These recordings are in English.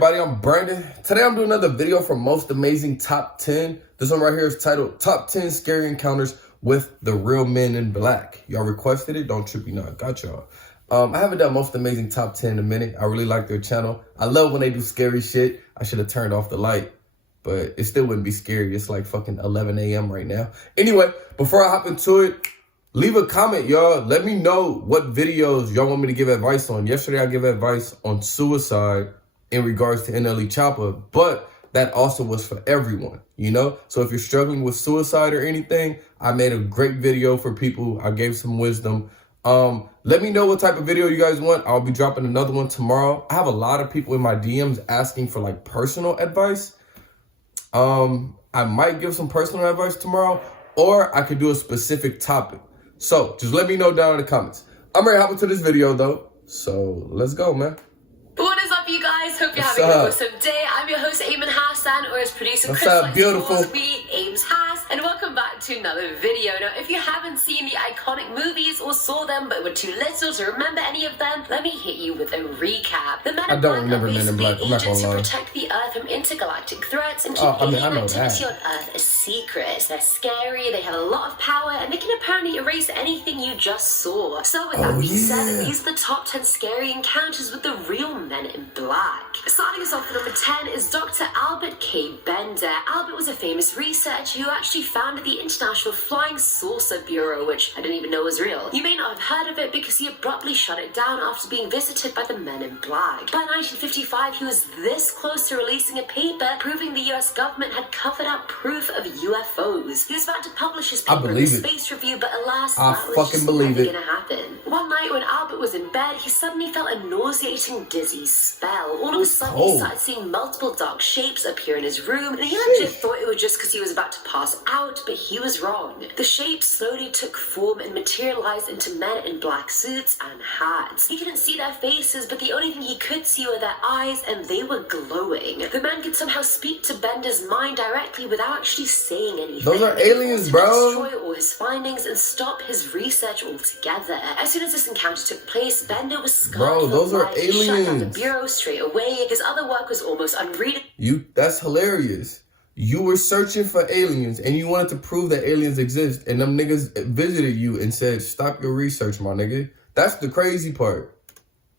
everybody? I'm Brandon. Today I'm doing another video for Most Amazing Top 10. This one right here is titled Top 10 Scary Encounters with the Real Men in Black. Y'all requested it. Don't trip me now. Got y'all. I haven't done Most Amazing Top 10 in a minute. I really like their channel. I love when they do scary shit. I should have turned off the light, but it still wouldn't be scary. It's like fucking 11 a.m. right now. Anyway, before I hop into it, leave a comment, y'all. Let me know what videos y'all want me to give advice on. Yesterday, I gave advice on suicide in regards to NLE Choppa, but that also was for everyone, you know? So if you're struggling with suicide or anything, I made a great video for people. I gave some wisdom. Let me know what type of video you guys want. I'll be dropping another one tomorrow. I have a lot of people in my DMs asking for like personal advice. I might give some personal advice tomorrow, or I could do a specific topic. So just let me know down in the comments. I'm ready to hop into this video though. So let's go, man. What is up, you guys? Hope you're having an awesome day. I'm your host, Eamon Hassan, or as producer Chris likes to call me, Ames Hass, and welcome back to another video. Now, if you haven't seen the iconic movies or saw them but were too little to remember any of them, let me hit you with a recap. The Men in Black are basically agents who protect the Earth from intergalactic threats and keep alien activity on Earth a secret. They're scary, they have a lot of power, and they can apparently erase anything you just saw. So with that being said, these are the top 10 scary encounters with the real Men in Black. Starting us off at number 10 is Dr. Albert K. Bender. Albert was a famous researcher who actually founded the International Flying Saucer Bureau, which I didn't even know was real. You may not have heard of it because he abruptly shut it down after being visited by the Men in Black. By 1955, he was this close to releasing a paper proving the US government had covered up proof of UFOs. He was about to publish his paper in the Space Review, but alas, that was just never gonna happen. One night when Albert was in bed, he suddenly felt a nauseating, dizzy spell. All of a sudden, he started seeing multiple dark shapes appear in his room, and he legit thought it was just because he was about to pass out, but he was wrong. The shapes slowly took form and materialized into men in black suits and hats. He couldn't see their faces, but the only thing he could see were their eyes, and they were glowing. The man could somehow speak to Bender's mind directly without actually saying anything. Those are aliens, bro. Destroy all his findings and stop his research altogether. As soon as this encounter took place, Bender was scarred. Bro, those are aliens. He shut down the bureau straight away. His other work was almost unreadable. That's hilarious. You were searching for aliens and you wanted to prove that aliens exist, and them niggas visited you and said, stop your research, my nigga. That's the crazy part.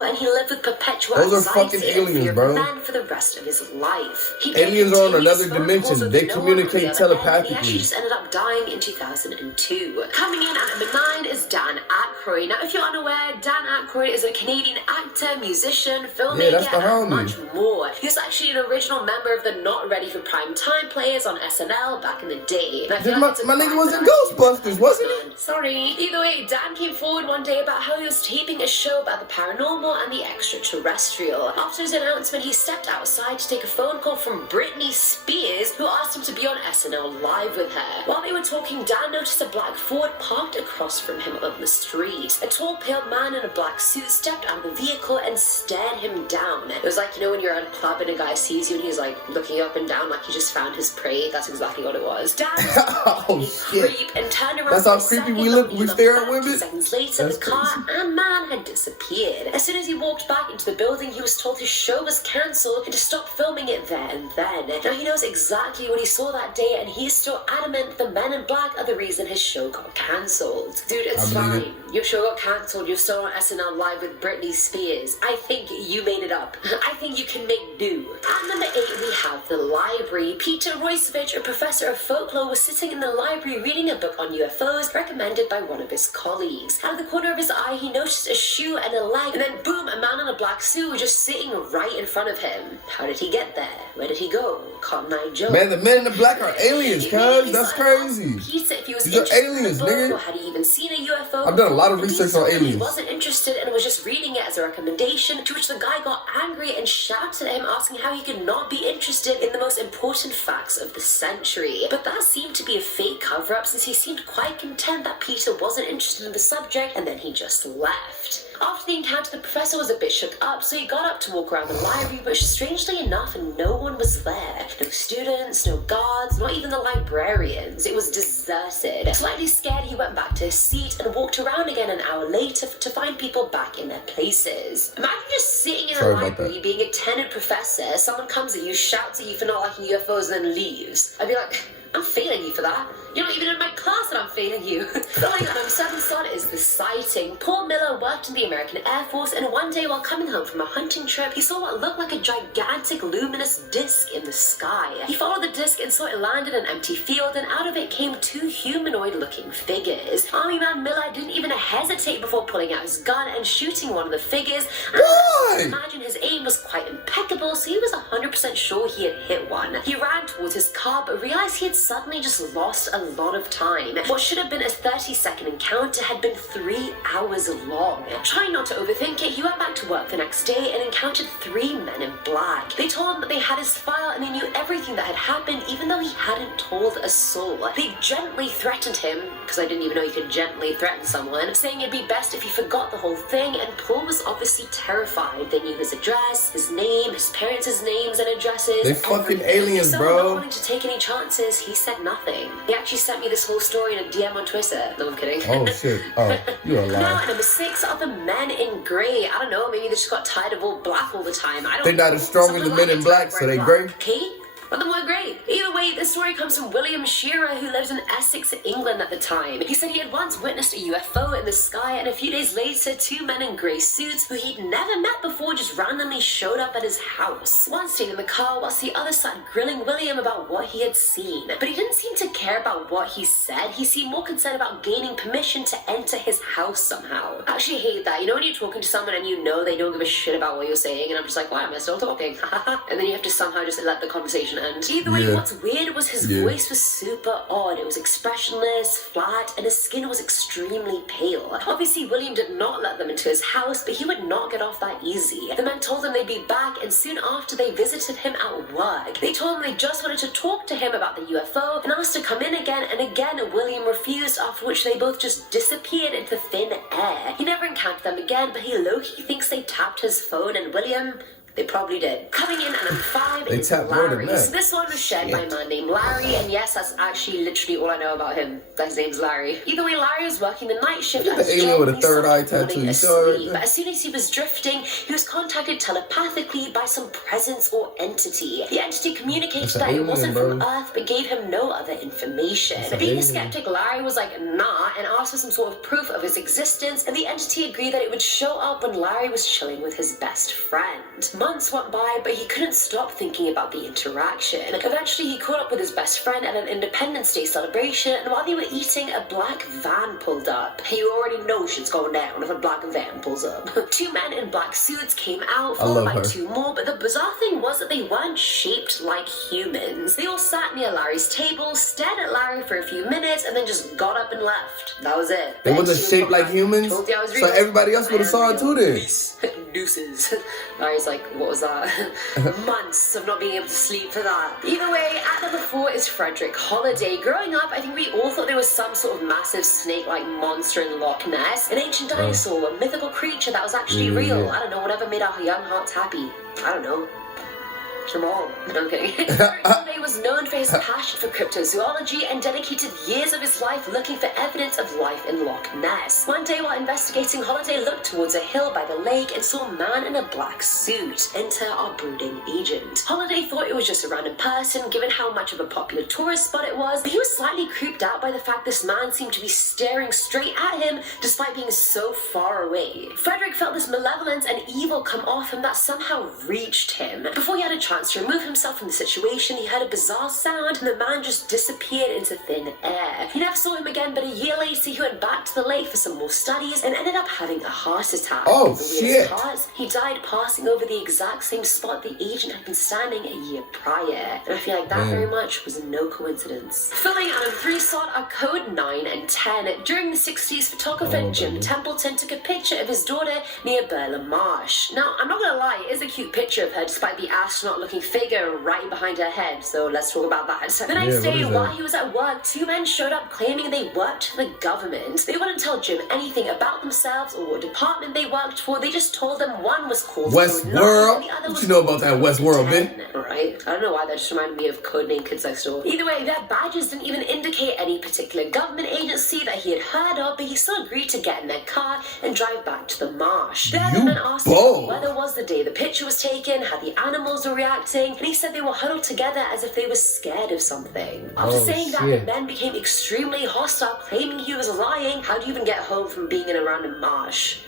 And he lived with perpetual fucking aliens, bro. Man for the rest of his life. Aliens are on another dimension. They communicate telepathically. He actually just ended up dying in 2002. Coming in at number 9 is Dan Aykroyd. Now, if you're unaware, Dan Aykroyd is a Canadian actor, musician, filmmaker, and much more. He was actually an original member of the Not Ready for Prime Time players on SNL back in the day. My nigga was in Ghostbusters, wasn't he? Sorry. Either way, Dan came forward one day about how he was taping a show about the paranormal and the extraterrestrial. After his announcement, he stepped outside to take a phone call from Britney Spears, who asked him to be on SNL Live with her. While they were talking, Dan noticed a black Ford parked across from him on the street. A tall, pale man in a black suit stepped out of the vehicle and stared him down. It was like, you know, when you're at a club and a guy sees you and he's like looking up and down like he just found his prey. That's exactly what it was. Dan was creep and turned around. That's how creepy we stare at women. Seconds later, the car and man had disappeared. As soon as he walked back into the building, he was told his show was cancelled and to stop filming it there and then. Now, he knows exactly what he saw that day, and he's still adamant the Men in Black are the reason his show got cancelled. Dude, it's fine. Your show got cancelled. You're still on SNL Live with Britney Spears. I think you made it up. I think you can make do. At number 8, we have the library. Peter Roycevich, a professor of folklore, was sitting in the library reading a book on UFOs recommended by one of his colleagues. Out of the corner of his eye, he noticed a shoe and a leg, and then boom, a man in a black suit was just sitting right in front of him. How did he get there? Where did he go? Cotton Eye Joe. Man, the Men in the Black are aliens, cuz. That's crazy. Peter, if he was These are aliens, nigga. Or had he even seen a UFO? I've done a lot of research on aliens. He wasn't interested and was just reading it as a recommendation, to which the guy got angry and shouted at him, asking how he could not be interested in the most important facts of the century. But that seemed to be a fake cover-up, since he seemed quite content that Peter wasn't interested in the subject, and then he just left. After the encounter, the professor was a bit shook up, so he got up to walk around the library, but strangely enough, no one was there. No students, no guards, not even the librarians. It was deserted. Slightly scared, he went back to his seat and walked around again an hour later to find people back in their places. Imagine just sitting in a library, being a tenured professor, someone comes at you, shouts at you for not liking UFOs, and then leaves. I'd be like, I'm failing you for that. You're not even in my class and I'm failing you. Going on, second son is the sighting. Paul Miller worked in the American Air Force, and one day while coming home from a hunting trip, he saw what looked like a gigantic luminous disc in the sky. He followed the disc and saw it land in an empty field, and out of it came two humanoid-looking figures. Army man Miller didn't even hesitate before pulling out his gun and shooting one of the figures. And imagine his aim was quite impeccable, so he was 100% sure he had hit one. He ran towards his car, but realized he had suddenly just lost a lot of time. What should have been a 30-second encounter had been 3 hours long. Trying not to overthink it, he went back to work the next day and encountered 3 men in black. They told him that they had his file and they knew everything that had happened, even though he hadn't told a soul. They gently threatened him, because I didn't even know you could gently threaten someone, saying it'd be best if he forgot the whole thing, and Paul was obviously terrified. They knew his address, his name, his parents' names and addresses. They fucking aliens, bro. Not wanting to take any chances, he said nothing. He actually sent me this whole story in a DM on Twitter. No, I'm kidding. Oh shit. Oh, you're a liar. Now, number 6 are the men in grey. I don't know, maybe they just got tired of all black all the time. I don't know. They're not as strong as the men in black, so they grey. Okay? But them were great. Either way, this story comes from William Shearer, who lived in Essex, England at the time. He said he had once witnessed a UFO in the sky, and a few days later, 2 men in grey suits who he'd never met before just randomly showed up at his house. One stayed in the car whilst the other sat grilling William about what he had seen. But he didn't seem to care about what he said. He seemed more concerned about gaining permission to enter his house somehow. I actually hate that. You know when you're talking to someone and you know they don't give a shit about what you're saying, and I'm just like, why am I still talking? And then you have to somehow just let the conversation end. Either way, what's weird was his voice was super odd. It was expressionless, flat, and his skin was extremely pale. Obviously, William did not let them into his house, but he would not get off that easy. The men told him they'd be back, and soon after they visited him at work. They told him they just wanted to talk to him about the UFO and asked to come in again, and again William refused, after which they both just disappeared into thin air. He never encountered them again, but he low-key thinks they tapped his phone, and William... they probably did. Coming in at number 5 is Larry. So this one was shared by a man named Larry, and yes, that's actually literally all I know about him. His name's Larry. Either way, Larry was working the night shift at his alien with a third eye tattoo. But as soon as he was drifting, he was contacted telepathically by some presence or entity. The entity communicated that it wasn't from Earth, but gave him no other information. Being a skeptic, Larry was like, nah, and asked for some sort of proof of his existence, and the entity agreed that it would show up when Larry was chilling with his best friend. Months went by, but he couldn't stop thinking about the interaction. Eventually, he caught up with his best friend at an Independence Day celebration, and while they were eating, a black van pulled up. You already know shit's going down if a black van pulls up. 2 men in black suits came out, followed by 2 more, but the bizarre thing was that they weren't shaped like humans. They all sat near Larry's table, stared at Larry for a few minutes, and then just got up and left. That was it. They wasn't shaped like humans? So everybody else would have saw it too then. Deuces. Larry's like, what was that? Months of not being able to sleep for that. Either way, at number 4 is Frederick Holiday. Growing up, I think we all thought there was some sort of massive snake-like monster in Loch Ness, an ancient dinosaur, a mythical creature that was actually real. I don't know, whatever made our young hearts happy. I don't know. Your mom. I'm kidding. Frederick Holiday was known for his passion for cryptozoology and dedicated years of his life looking for evidence of life in Loch Ness. One day while investigating, Holiday looked towards a hill by the lake and saw a man in a black suit. Enter our brooding agent. Holiday thought it was just a random person, given how much of a popular tourist spot it was, but he was slightly creeped out by the fact this man seemed to be staring straight at him despite being so far away. Frederick felt this malevolence and evil come off him that somehow reached him. Before he had a chance to remove himself from the situation, he heard a bizarre sound and the man just disappeared into thin air. He never saw him again, but a year later he went back to the lake for some more studies and ended up having a heart attack. Oh, the shit. Part was, he died passing over the exact same spot the agent had been standing a year prior. And I feel like that very much was no coincidence. Filling out of 3 slot are code 9 and 10. During the 60s, photographer Jim Templeton took a picture of his daughter near Burla Marsh. Now, I'm not gonna lie, it is a cute picture of her despite the astronaut-looking figure right behind her head, so let's talk about that. The next day, while he was at work, 2 men showed up claiming they worked for the government. They wouldn't tell Jim anything about themselves or what department they worked for. They just told them one was called Westworld. What you know about that Westworld, man? Right? I don't know why that just reminded me of Codename Kids Next Door. Either way, their badges didn't even indicate any particular government agency that he had heard of, but he still agreed to get in their car and drive back to the marsh. There, the men asked him what the weather was the day the picture was taken, how the animals were reacting, and he said they were huddled together as if they were scared of something. After saying that, the men became extremely hostile, claiming he was lying. How do you even get home from being in a random marsh?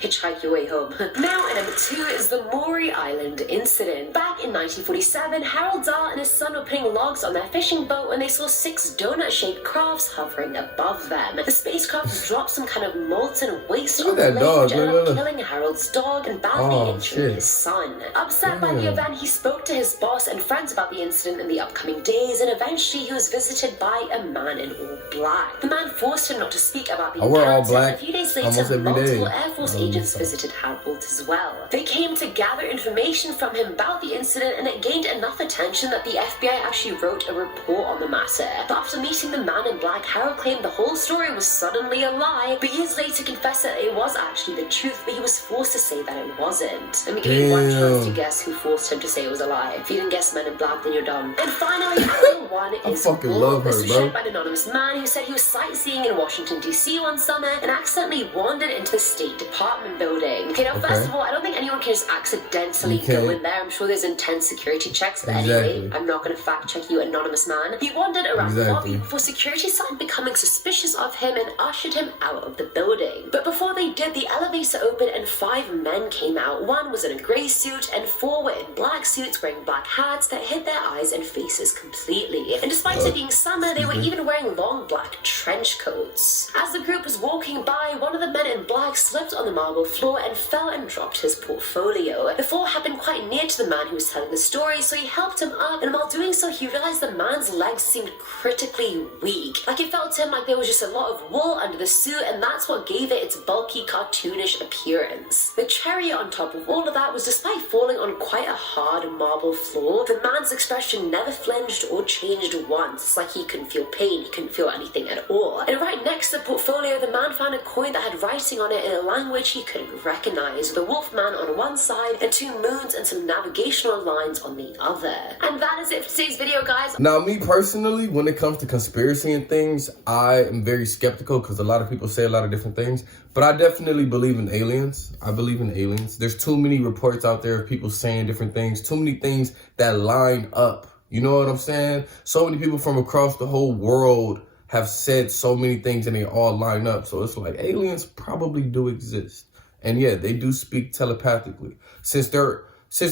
Hitchhike your way home. Now, at number 2 is the Bori Island incident. Back in 1947, Harold Dahl and his son were putting logs on their fishing boat when they saw 6 donut-shaped crafts hovering above them. The spacecraft dropped some kind of molten waste on the lake, which ended up killing Harold's dog and badly injuring his son. Upset by the event, he spoke to his boss and friends about the incident in the upcoming days, and eventually he was visited by a man in all black. The man forced him not to speak about the encounter, and a few days later, multiple Air Force agents visited Harold as well. They came to gather information from him about the incident, and it gained enough attention that the FBI actually wrote a report on the matter. But after meeting the man in black, Harold claimed the whole story was suddenly a lie, but years later confessed that it was actually the truth, but he was forced to say that it wasn't. Let me give you one chance to guess who forced him to say it was a lie. If you didn't guess Men in Black, then you're dumb. And finally, number 1 is Bull. This was shared by an anonymous man who said he was sightseeing in Washington, D.C. one summer and accidentally wandered into the State Department building. Okay, now first of all, I don't think anyone can just accidentally go in there. I'm sure there's intense security checks, but anyway, I'm not going to fact check you, anonymous man. He wandered around the lobby before security started becoming suspicious of him and ushered him out of the building. But before they did, the elevator opened and 5 men came out. 1 was in a grey suit and 4 were in black suits wearing black hats that hid their eyes and faces completely. And despite it being summer, they were even wearing long black trench coats. As the group was walking by, one of the men in black slipped on the marble floor and fell and dropped his portfolio. The fall happened quite near to the man who was telling the story, so he helped him up, and while doing so, he realized the man's legs seemed critically weak. Like it felt to him like there was just a lot of wool under the suit, and that's what gave it its bulky, cartoonish appearance. The cherry on top of all of that was, despite falling on quite a hard marble floor, the man's expression never flinched or changed once. It's like he couldn't feel pain, he couldn't feel anything at all. And right next to the portfolio, the man found a coin that had writing on it in a language he couldn't recognize, the Wolfman on one side and 2 moons and some navigational lines on the other. And that is it for today's video, guys. Now, me personally, when it comes to conspiracy and things, I am very skeptical because a lot of people say a lot of different things, but I definitely believe in aliens. I believe in aliens. There's too many reports out there of people saying different things, too many things that line up. You know what I'm saying? So many people from across the whole world have said so many things and they all line up. So it's like aliens probably do exist. And yeah, they do speak telepathically. Since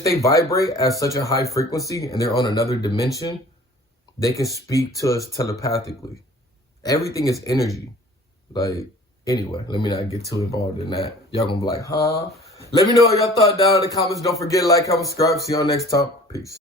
they vibrate at such a high frequency and they're on another dimension, they can speak to us telepathically. Everything is energy. Like, anyway, let me not get too involved in that. Y'all gonna be like, huh? Let me know what y'all thought down in the comments. Don't forget to like, comment, subscribe. See y'all next time. Peace.